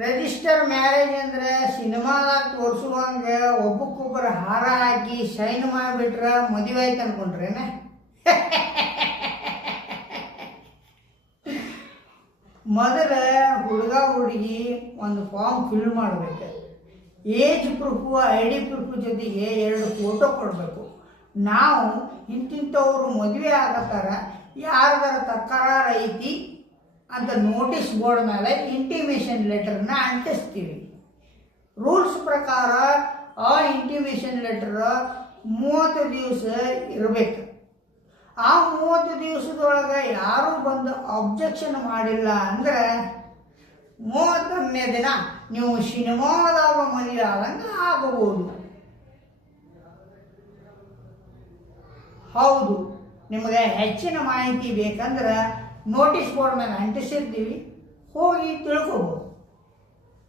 Register marriage ಅಂದ್ರೆ ಸಿನಿಮಾದಾಗ ತೋರಿಸುವಂಗೆ ಒಬ್ಬಕ್ಕೊಬ್ಬರು ಹಾರ ಹಾಕಿ shine ಮಾಡಿಬಿಟ್ರೆ ಮದುವೆ ಆಯ್ತು ಅನ್ಕೊಂಡ್ರೇನೆ. ಮೊದಲ ಹುಡುಗ ಹುಡುಗಿ ಒಂದು ಫಾರ್ಮ್ ಫಿಲ್ ಮಾಡಬೇಕು. ಏಜ್ ಪ್ರೂಫು ID ಪ್ರೂಫ್ ಜೊತೆಗೆ 2 ಫೋಟೋ ಕೊಡಬೇಕು. ನಾವು ಇಂತಿಂಥವ್ರು ಮದುವೆ ಆಗತ್ತಾರ, ಯಾರ್ದಾರ ತಕರಾರು ಐತಿ ಅಂತ ನೋಟಿಸ್ ಬೋರ್ಡ್ ಮೇಲೆ ಇಂಟಿಮೇಷನ್ ಲೆಟರ್ನ ಅಂಟಿಸ್ತೀವಿ. ರೂಲ್ಸ್ ಪ್ರಕಾರ ಆ ಇಂಟಿಮೇಷನ್ ಲೆಟರ್ 30 ದಿವಸ ಇರಬೇಕು. ಆ 30 ದಿವಸದೊಳಗೆ ಯಾರೂ ಬಂದು ಅಬ್ಜೆಕ್ಷನ್ ಮಾಡಿಲ್ಲ ಅಂದರೆ 30ನೇ ದಿನ ನೀವು ಸಿನಿಮಾದಾಗ ಮದುವೆ ಆದಂಗೆ ಆಗಬಹುದು. ಹೌದು, ನಿಮಗೆ ಹೆಚ್ಚಿನ ಮಾಹಿತಿ ಬೇಕಂದ್ರೆ ನೋಟಿಸ್ ಬೋರ್ಡ್ ಮೇಲೆ ಅಂಟಿಸಿರ್ತೀವಿ, ಹೋಗಿ ತಿಳ್ಕೊಬೋದು.